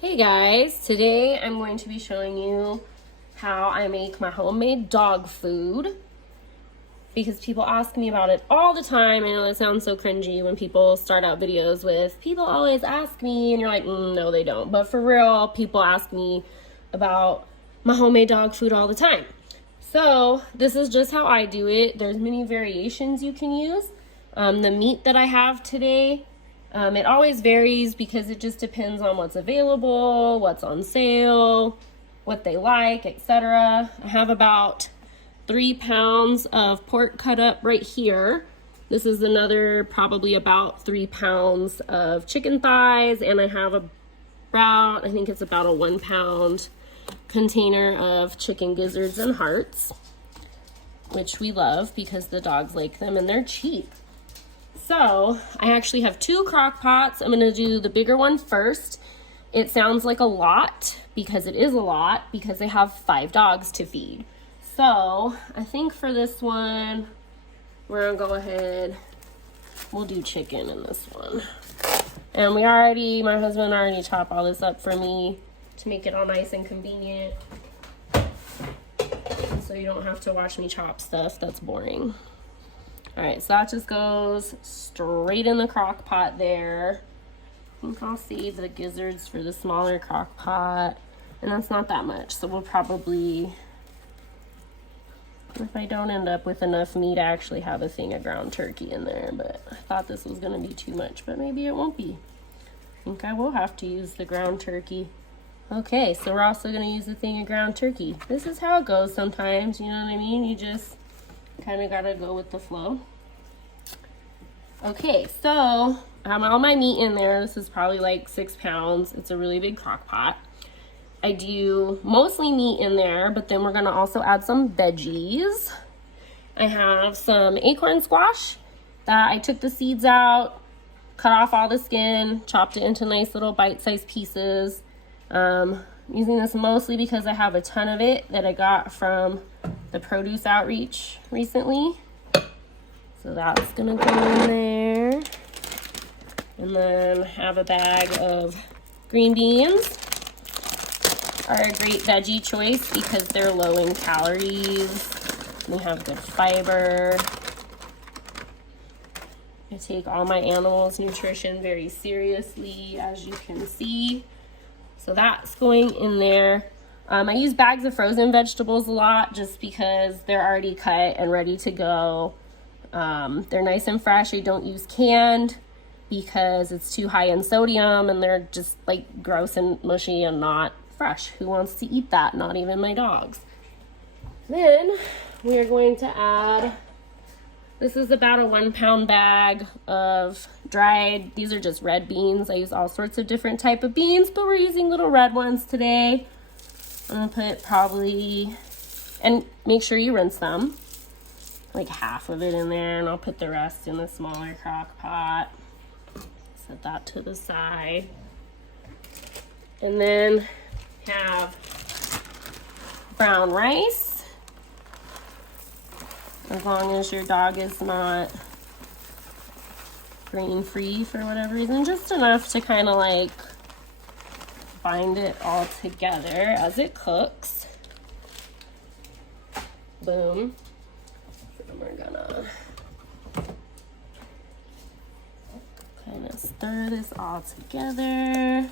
Hey guys, today I'm going to be showing you how I make my homemade dog food because people ask me about it all the time. I know it sounds so cringy when people start out videos with, people always ask me, and you're like, no they don't. But for real, people ask me about my homemade dog food all the time. So this is just how I do it. There's many variations you can use. The meat that I have today, it always varies because it just depends on what's available, what's on sale, what they like, etc. I have about 3 pounds of pork cut up right here. This is another probably about 3 pounds of chicken thighs, and I have about, I think it's about a 1 pound container of chicken gizzards and hearts, which we love because the dogs like them and they're cheap. So I actually have 2 crock pots. I'm gonna do the bigger one first. It sounds like a lot because it is a lot because they have 5 dogs to feed. So I think for this one, we're gonna go ahead, we'll do chicken in this one. And my husband already chopped all this up for me to make it all nice and convenient. So you don't have to watch me chop stuff, that's boring. All right, so that just goes straight in the crock pot there. I think I'll save the gizzards for the smaller crock pot, and that's not that much. So we'll probably, if I don't end up with enough meat, I actually have a thing of ground turkey in there, but I thought this was gonna be too much, but maybe it won't be. I think I will have to use the ground turkey. Okay, so we're also gonna use the thing of ground turkey. This is how it goes sometimes, you know what I mean? You just kind of gotta go with the flow. Okay, so I have all my meat in there. This is probably like 6 pounds. It's a really big crock pot. I do mostly meat in there, but then we're gonna also add some veggies. I have some acorn squash that I took the seeds out, cut off all the skin, chopped it into nice little bite-sized pieces. Using this mostly because I have a ton of it that I got from the produce outreach recently. So that's gonna go in there. And then have a bag of green beans. Are a great veggie choice because they're low in calories. They have good fiber. I take all my animals' nutrition very seriously, as you can see. So that's going in there. I use bags of frozen vegetables a lot just because they're already cut and ready to go. They're nice and fresh. I don't use canned because it's too high in sodium and they're just like gross and mushy and not fresh. Who wants to eat that? Not even my dogs. Then we are going to add, this is about a 1 pound bag of dried, these are just red beans. I use all sorts of different type of beans, but we're using little red ones today. I'm gonna put probably, and make sure you rinse them, like half of it in there, and I'll put the rest in the smaller crock pot. Set that to the side. And then have brown rice. As long as your dog is not grain free for whatever reason, just enough to kind of like bind it all together as it cooks. Boom. And we're gonna kind of stir this all together.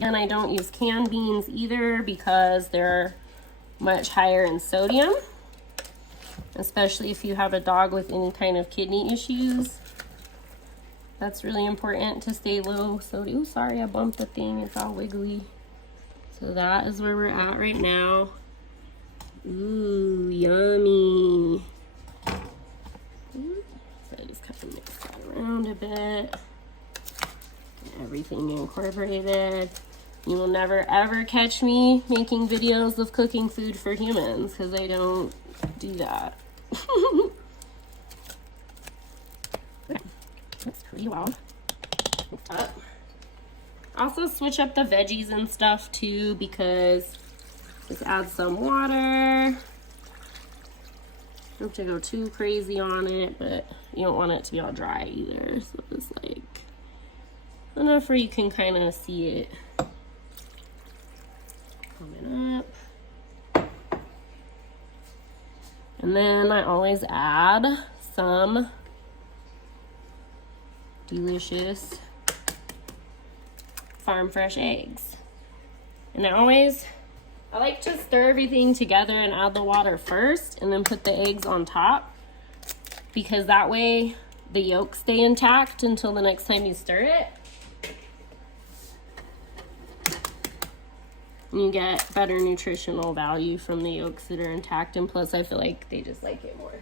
And I don't use canned beans either because they're much higher in sodium, especially if you have a dog with any kind of kidney issues. That's really important to stay low sodium. Ooh, sorry, I bumped the thing. It's all wiggly. So that is where we're at right now. Ooh, yummy. So I just kind of mix that around a bit. Get everything incorporated. You will never ever catch me making videos of cooking food for humans because I don't do that. Okay, that's pretty well mixed up. Also switch up the veggies and stuff too because just add some water. Don't have to go too crazy on it, but you don't want it to be all dry either. So it's like enough where you can kind of see it coming up. And then I always add some delicious farm fresh eggs. And I like to stir everything together and add the water first and then put the eggs on top, because that way the yolks stay intact until the next time you stir it. And you get better nutritional value from the yolks that are intact, and plus I feel like they just like it more.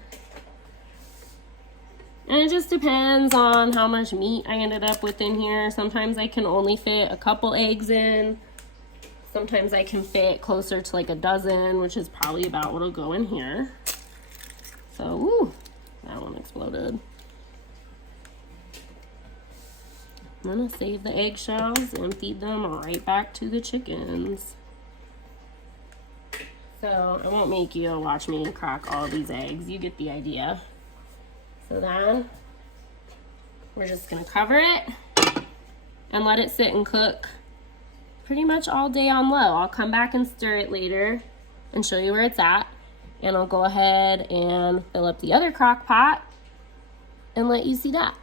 And it just depends on how much meat I ended up with in here. Sometimes I can only fit a couple eggs in. Sometimes I can fit closer to like a dozen, which is probably about what'll go in here. So, woo, that one exploded. I'm gonna save the eggshells and feed them right back to the chickens. So I won't make you watch me crack all these eggs. You get the idea. So then we're just gonna cover it and let it sit and cook pretty much all day on low. I'll come back and stir it later and show you where it's at. And I'll go ahead and fill up the other crock pot and let you see that.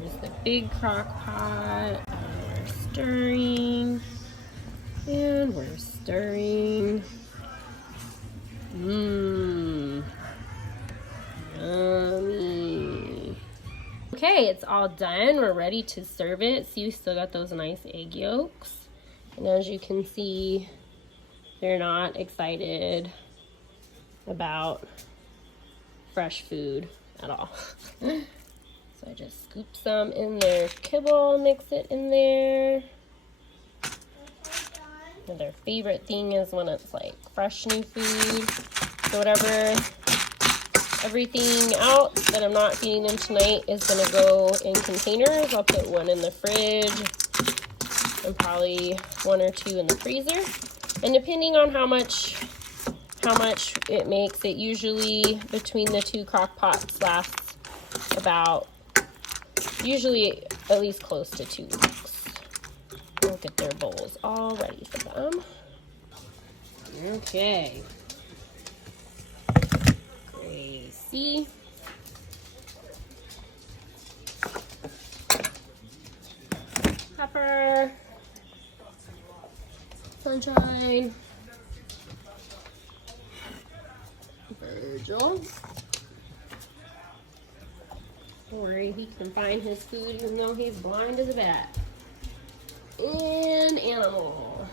Here's the big crock pot. We're stirring. And we're stirring. Mmm. Yummy. Okay, it's all done. We're ready to serve it. See, we still got those nice egg yolks. And as you can see, they're not excited about fresh food at all. So I just scoop some in their kibble, mix it in there. And their favorite thing is when it's like fresh new food. So everything out that I'm not feeding them tonight is gonna go in containers. I'll put one in the fridge and probably one or two in the freezer. And depending on how much it makes, it usually between the two crock pots lasts about usually at least close to 2 weeks. Look at their bowls all ready for them. Okay. Gracie. Pepper. Sunshine. Virgil. Don't worry, he can find his food even though he's blind as a bat. And Animal.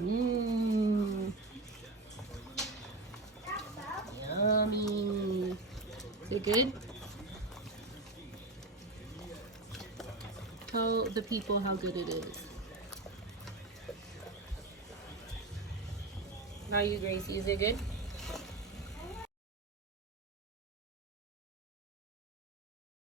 Mmm. Yummy. Is it good? Tell the people how good it is. How are you, Gracie? Is it good?